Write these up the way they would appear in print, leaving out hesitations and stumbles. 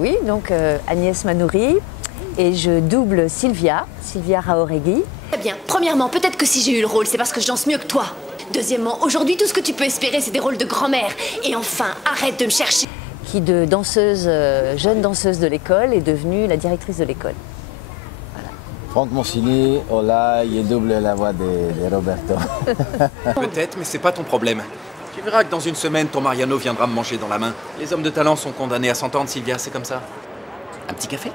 Oui, donc Agnès Manouri et je double Sylvia Raoregui. Très bien. Premièrement, peut-être que si j'ai eu le rôle, c'est parce que je danse mieux que toi. Deuxièmement, aujourd'hui, tout ce que tu peux espérer, c'est des rôles de grand-mère. Et enfin, arrête de me chercher. Qui de jeune danseuse de l'école est devenue la directrice de l'école. Franck Moncini, hola, il double la voix de Roberto. Peut-être, mais c'est pas ton problème. Tu verras que dans une semaine, ton Mariano viendra me manger dans la main. Les hommes de talent sont condamnés à s'entendre, Sylvia, c'est comme ça. Un petit café?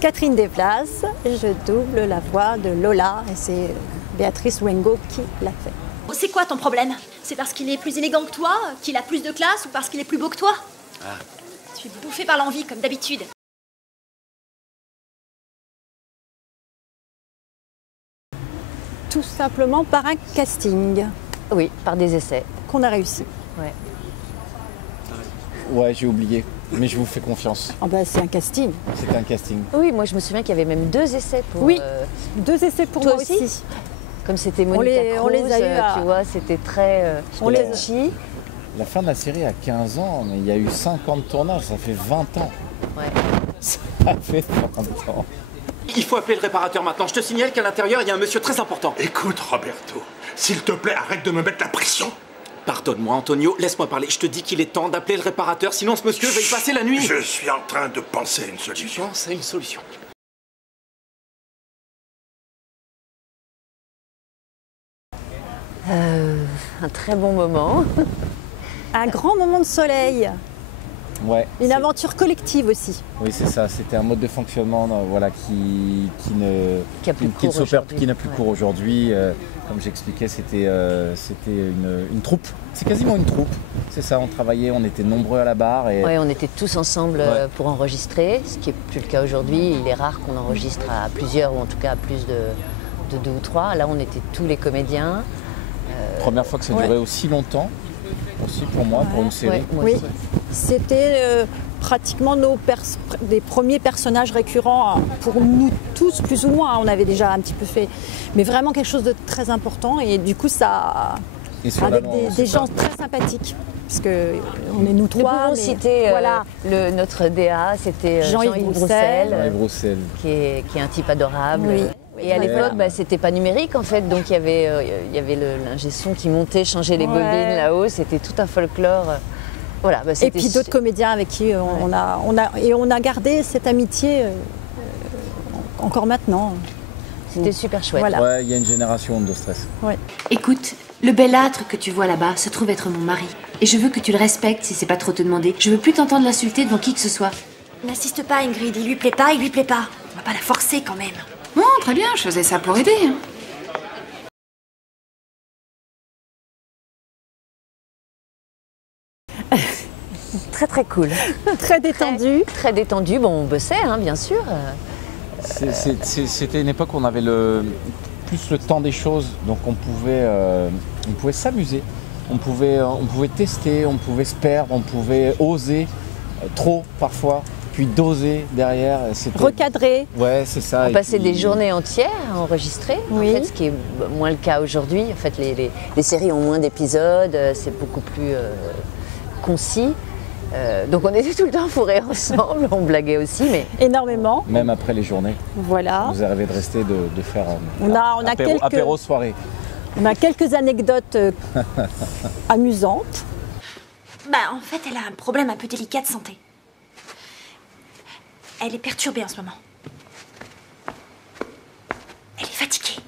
Catherine Desplaces, je double la voix de Lola et c'est Béatrice Wengo qui l'a fait. C'est quoi ton problème? C'est parce qu'il est plus élégant que toi, qu'il a plus de classe ou parce qu'il est plus beau que toi? Je suis bouffée par l'envie, comme d'habitude. Tout simplement par un casting Oui, par des essais. qu'on a réussi. Ouais. Ouais, j'ai oublié, mais je vous fais confiance. Ah bah, c'est un casting. C'était un casting. Oui, moi je me souviens qu'il y avait même 2 essais pour... Oui, 2 essais pour toi moi aussi aussi. Comme c'était Monica on les Cruz, a eu à- tu vois, c'était très On les- touchy. La fin de la série a 15 ans, mais il y a eu 50 tournages, ça fait 20 ans. Ouais. Ça fait 20 ans. Il faut appeler le réparateur maintenant. Je te signale qu'à l'intérieur, il y a un monsieur très important. Écoute, Roberto, s'il te plaît, arrête de me mettre la pression. Pardonne-moi, Antonio, laisse-moi parler. Je te dis qu'il est temps d'appeler le réparateur, sinon ce monsieur va y passer la nuit. Je suis en train de penser à une Tu solution. penses à une solution. Un très bon moment. Un grand moment de soleil, Ouais. une c'est- aventure collective aussi. Oui, c'est ça. C'était un mode de fonctionnement voilà, qui Qui a plus cours aujourd'hui. qui n'a plus Ouais. cours aujourd'hui. Comme j'expliquais, c'était une troupe. C'est quasiment une troupe. C'est ça, on travaillait, on était nombreux à la barre. Et... Ouais, on était tous ensemble Ouais. pour enregistrer, ce qui n'est plus le cas aujourd'hui. Il est rare qu'on enregistre à plusieurs ou en tout cas à plus de 2 ou 3. Là, on était tous les comédiens. Première fois que ça Ouais. durait aussi longtemps, aussi pour moi, pour une série. Ouais, moi Oui, aussi. c'était pratiquement des premiers personnages récurrents pour nous tous, plus ou moins. On avait déjà un petit peu fait, mais vraiment quelque chose de très important. Et du coup, ça, Et sur avec la- des c'est gens ça. très sympathiques, parce que on est nous Nous trois. pouvons mais citer voilà. notre DA, c'était Jean-Yves Jean-Yves Roussel. Roussel, Jean-Yves Roussel. qui est un type adorable. Oui. Et à Ouais. l'époque, c'était pas numérique en fait, donc il y avait l'ingé son qui montait, changeait les Ouais. bobines là-haut, c'était tout un folklore. Voilà, Et c'était puis d'autres comédiens avec qui on a gardé cette amitié encore maintenant. c'était super chouette. Voilà. Ouais, il y a une génération de stress. Écoute, le belâtre que tu vois là-bas se trouve être mon mari. Et je veux que tu le respectes si c'est pas trop te demander. Je veux plus t'entendre l'insulter devant qui que ce soit. N'insiste pas, Ingrid, il lui plaît pas, il lui plaît pas. On va pas la forcer quand même. Bon, très bien, je faisais ça pour aider. hein. Très très cool. Très détendu. Très détendu. Bon, on bossait, hein, bien sûr. C'était une époque où on avait plus le temps des choses, donc on pouvait s'amuser, on pouvait tester, on pouvait se perdre, on pouvait oser trop parfois, puis doser derrière. Recadré. Ouais, c'est ça. On et passait puis- des journées entières à enregistrer, Oui. en fait, ce qui est moins le cas aujourd'hui. En fait, les séries ont moins d'épisodes, c'est beaucoup plus concis. Donc on était tout le temps fourrés ensemble, on blaguait aussi, mais Énormément. Même après les journées, Voilà. vous arrivez de rester, de faire On a apéro soirée. On a quelques anecdotes amusantes. Bah, en fait, elle a un problème un peu délicat de santé. Elle est perturbée en ce moment. Elle est fatiguée.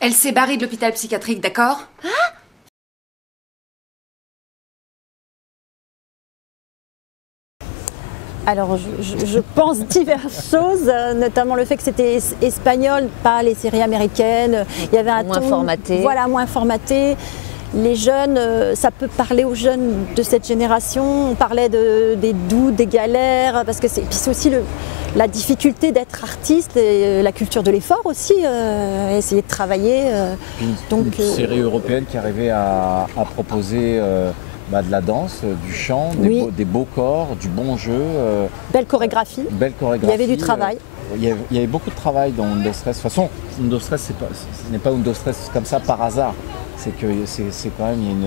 Elle s'est barrée de l'hôpital psychiatrique, d'accord? Alors, je pense diverses choses, notamment le fait que c'était espagnol, pas les séries américaines. Il y avait un Moins ton, formaté. Voilà, moins formaté. Les jeunes, ça peut parler aux jeunes de cette génération. On parlait des doutes, des galères, parce que puis c'est aussi la difficulté d'être artiste et la culture de l'effort aussi, essayer de travailler. Une série européenne qui arrivait à proposer de la danse, du chant, Oui. des beaux corps, du bon jeu. Belle chorégraphie. Belle chorégraphie. Il y avait du travail. Il y avait beaucoup de travail dans Undo Stress. De toute façon, Undo Stress, ce n'est pas Undo Stress comme ça par hasard. C'est que c'est quand même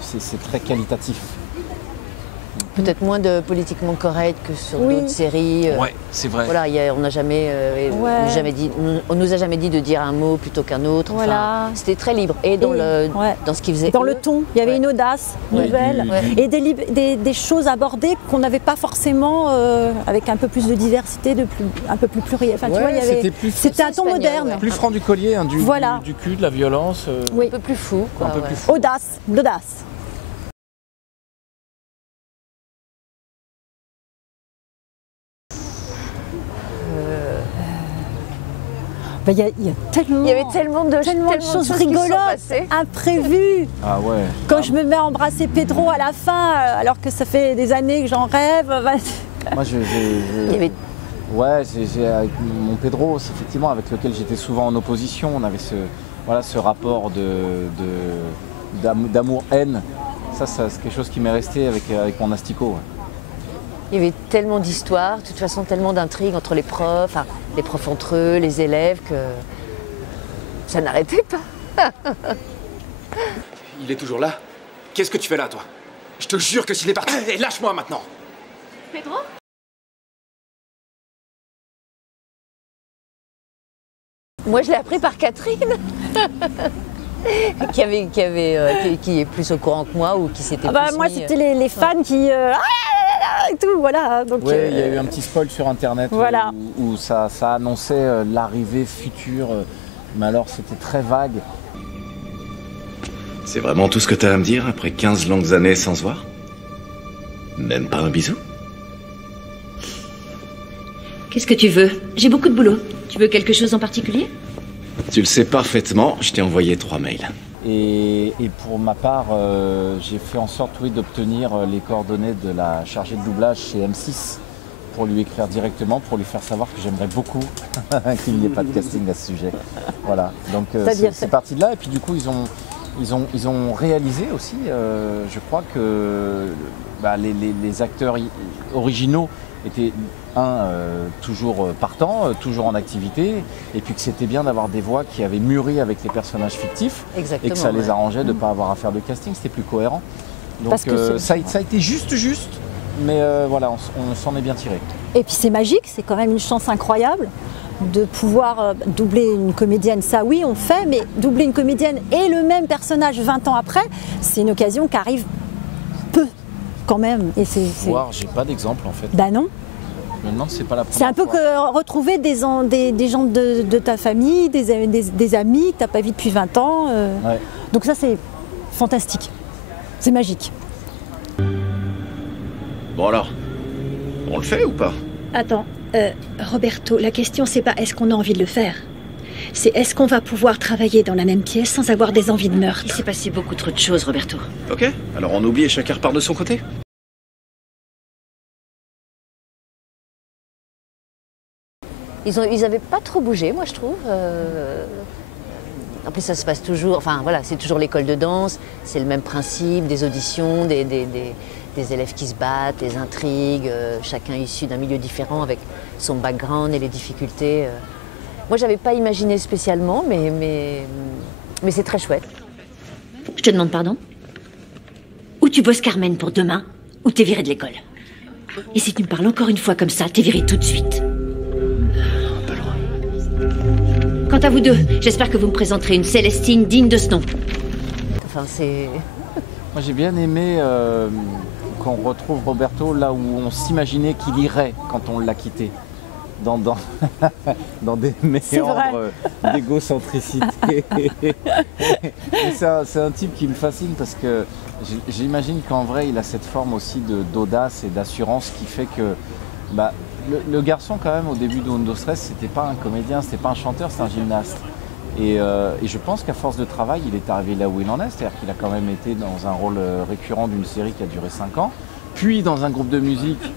c'est très qualitatif. peut-être moins de politiquement correct que sur d'autres séries. Ouais, c'est vrai. Voilà, on n'a jamais, on nous a jamais dit de dire un mot plutôt qu'un autre. Voilà. Enfin, c'était très libre. Et dans ce qu'ils faisaient. Dans le ton, il y avait une audace nouvelle et des choses abordées qu'on n'avait pas forcément avec un peu plus de diversité, un peu plus pluriel. Enfin, tu vois, c'était un ton moderne. Plus franc du collier, hein, du cul, de la violence. Un peu plus fou. Quoi, un peu plus fou. L'audace. Il y avait tellement de choses rigolotes, imprévues. Ah ouais. Quand je me mets à embrasser Pedro à la fin, alors que ça fait des années que j'en rêve. Moi, j'ai avec mon Pedro, effectivement, avec lequel j'étais souvent en opposition. On avait ce rapport d'amour-haine. Ça, c'est quelque chose qui m'est resté avec mon asticot. Ouais. Il y avait tellement d'histoires, de toute façon tellement d'intrigues entre les profs entre eux, les élèves, que ça n'arrêtait pas. Il est toujours là? Qu'est-ce que tu fais là, toi? Je te jure que s'il est parti... Lâche-moi maintenant! Pedro? Moi, je l'ai appris par Catherine, qui est plus au courant que moi ou qui s'était plus moi, c'était les fans qui... et tout, voilà. Donc, il y a eu un petit spoil sur Internet où ça annonçait l'arrivée future, mais alors c'était très vague. C'est vraiment tout ce que t'as à me dire après 15 longues années sans se voir? Même pas un bisou? Qu'est-ce que tu veux? J'ai beaucoup de boulot. Tu veux quelque chose en particulier? Tu le sais parfaitement, je t'ai envoyé 3 mails. Et pour ma part, j'ai fait en sorte d'obtenir les coordonnées de la chargée de doublage chez M6 pour lui écrire directement, pour lui faire savoir que j'aimerais beaucoup qu'il n'y ait pas de casting à ce sujet. Voilà, donc c'est parti de là. Et puis du coup, ils ont réalisé aussi, je crois que les acteurs originaux étaient toujours partants, toujours en activité, et puis que c'était bien d'avoir des voix qui avaient mûri avec les personnages fictifs. Exactement, et que ça les arrangeait de ne pas avoir à faire de casting, c'était plus cohérent. Donc ça a été juste, mais voilà, on s'en est bien tiré. Et puis c'est magique, c'est quand même une chance incroyable de pouvoir doubler une comédienne. Ça oui, on fait, mais doubler une comédienne et le même personnage 20 ans après, c'est une occasion qui arrive peu quand même. Et j'ai pas d'exemple en fait. Bah non. Je me demande si c'est pas la première fois. C'est un peu fois. que retrouver des gens de ta famille, des amis que tu n'as pas vus depuis 20 ans. Donc ça, c'est fantastique. C'est magique. Bon alors, on le fait ou pas? Attends, Roberto, la question c'est pas est-ce qu'on a envie de le faire. C'est est-ce qu'on va pouvoir travailler dans la même pièce sans avoir des envies de meurtre. Il s'est passé beaucoup trop de choses, Roberto. Ok, alors on oublie et chacun repart de son côté. Ils n'avaient pas trop bougé, moi je trouve. En plus, ça se passe toujours, c'est toujours l'école de danse, c'est le même principe, des auditions, des élèves qui se battent, des intrigues, chacun issu d'un milieu différent avec son background et les difficultés. Moi, j'avais pas imaginé spécialement, mais c'est très chouette. Je te demande pardon? Ou tu bosses Carmen pour demain, ou t'es viré de l'école. Et si tu me parles encore une fois comme ça, t'es viré tout de suite. Quant à vous deux, j'espère que vous me présenterez une Célestine digne de ce nom. Moi j'ai bien aimé qu'on retrouve Roberto là où on s'imaginait qu'il irait quand on l'a quitté. Dans des méandres d'égocentricité. C'est un type qui me fascine parce que j'imagine qu'en vrai il a cette forme aussi d'audace et d'assurance qui fait que le garçon quand même au début de Undo Stress c'était pas un comédien, c'était pas un chanteur, c'était un gymnaste. Et je pense qu'à force de travail il est arrivé là où il en est, c'est-à-dire qu'il a quand même été dans un rôle récurrent d'une série qui a duré 5 ans, puis dans un groupe de musique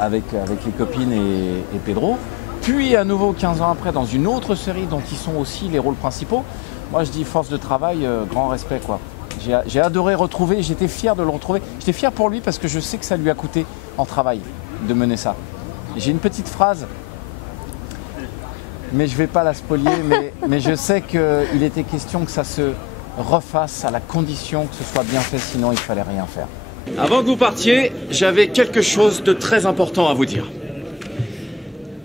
avec les copines et Pedro, puis à nouveau 15 ans après dans une autre série dont ils sont aussi les rôles principaux. Moi je dis force de travail, grand respect quoi. J'ai adoré retrouver, j'étais fier de le retrouver, j'étais fier pour lui parce que je sais que ça lui a coûté en travail de mener ça. J'ai une petite phrase, mais je ne vais pas la spolier, mais je sais qu'il était question que ça se refasse à la condition que ce soit bien fait, sinon il ne fallait rien faire. Avant que vous partiez, j'avais quelque chose de très important à vous dire.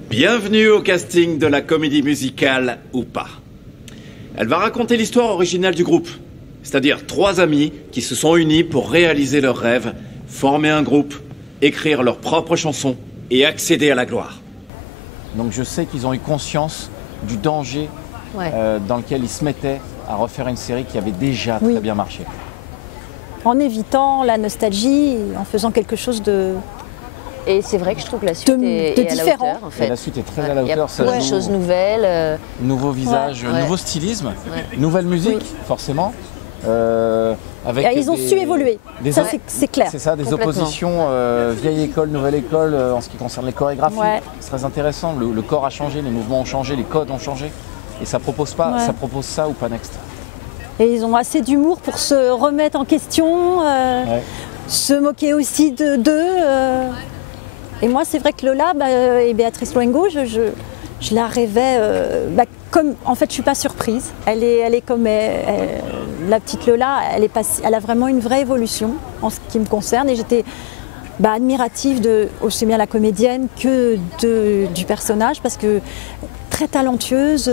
Bienvenue au casting de la comédie musicale ou pas. Elle va raconter l'histoire originale du groupe, c'est-à-dire 3 amis qui se sont unis pour réaliser leurs rêves, former un groupe, écrire leurs propres chansons et accéder à la gloire. Donc je sais qu'ils ont eu conscience du danger dans lequel ils se mettaient à refaire une série qui avait déjà très bien marché. En évitant la nostalgie, en faisant quelque chose de... Et c'est vrai que je trouve que la suite est à la hauteur, en fait. Et la suite est très à la hauteur. Il y a plein de choses nouvelles. Nouveau visage, nouveau stylisme, nouvelle musique, forcément. Ils ont su évoluer, ça c'est clair. C'est ça, des oppositions vieille école, nouvelle école en ce qui concerne les chorégraphies. C'est très intéressant, le corps a changé, les mouvements ont changé, les codes ont changé. Et ça propose ça ou pas Next. Et ils ont assez d'humour pour se remettre en question, se moquer aussi d'eux. Et moi c'est vrai que Lola et Béatrice Luengo, je la rêvais comme, en fait je suis pas surprise, elle est comme la petite Lola, elle a vraiment une vraie évolution en ce qui me concerne et j'étais admirative de aussi bien la comédienne que du personnage parce que très talentueuse,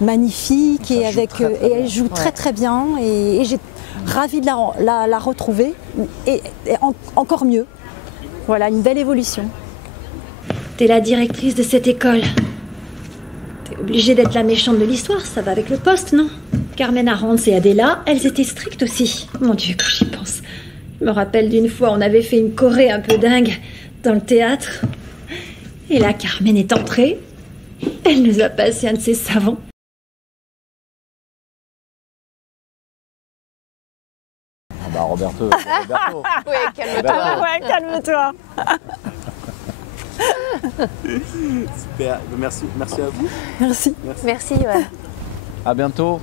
magnifique et elle joue très bien et j'ai ravie de la retrouver et encore mieux. Voilà, une belle évolution. T'es la directrice de cette école. T'es obligée d'être la méchante de l'histoire, ça va avec le poste, non? Carmen Arantz et Adela, elles étaient strictes aussi. Mon Dieu, quand j'y pense. Je me rappelle d'une fois, on avait fait une choré un peu dingue dans le théâtre. Et là, Carmen est entrée. Elle nous a passé un de ses savons. Roberto. Oui, calme-toi. Calme-toi. Super, merci à vous. Merci. Merci, ouais. À bientôt.